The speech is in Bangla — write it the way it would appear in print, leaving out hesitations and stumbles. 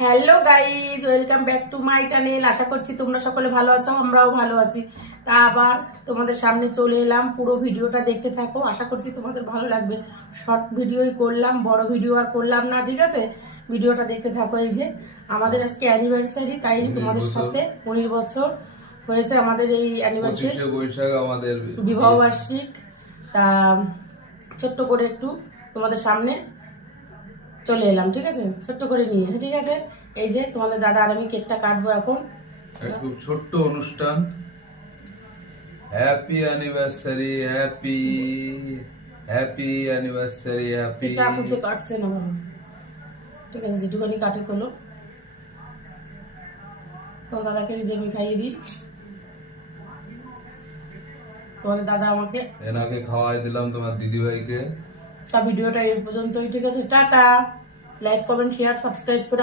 Hello guys, welcome back to my channel. আশা করছি তোমরা সকলে ভালো আছো, আমরাও ভালো আছি। তা আবার তোমাদের সামনে চলে এলাম, পুরো ভিডিওটা দেখতে থাকো, আশা করছি তোমাদের ভালো লাগবে। শর্ট ভিডিওই করলাম, বড় ভিডিও আর করলাম না, ঠিক আছে? ভিডিওটা দেখতে থাকো। এই যে আমাদের আজকে অ্যানিভার্সারি, তাই তোমাদের সাথে 19 বছর হয়েছে আমাদের এই অ্যানিভার্সারি, বৈশাখ আমাদের বিবাহ বার্ষিক। তা ছোট্ট করে একটু তোমাদের সামনে চলে এলাম, ঠিক আছে? ছোট্ট করে নিয়ে, ঠিক আছে? এই যে তোমাদের দাদা আর আমি কেকটা কাটবো এখন। একটু ছোট্ট অনুষ্ঠান। Happy anniversary, happy happy anniversary, happy. চাকুতে কাটছে না বাবা, ঠিক আছে? যেটুখানি কাটে তোলো। তোমার দাদাকে এই যে আমি খাইয়ে দিই, তোমাদের দাদা আমাকে। এনাকে খাওয়াই দিলাম, তোমার দিদিভাইকে। তা ভিডিওটা এই পর্যন্তই, ঠিক আছে? Tata. Like, comment, share, subscribe করে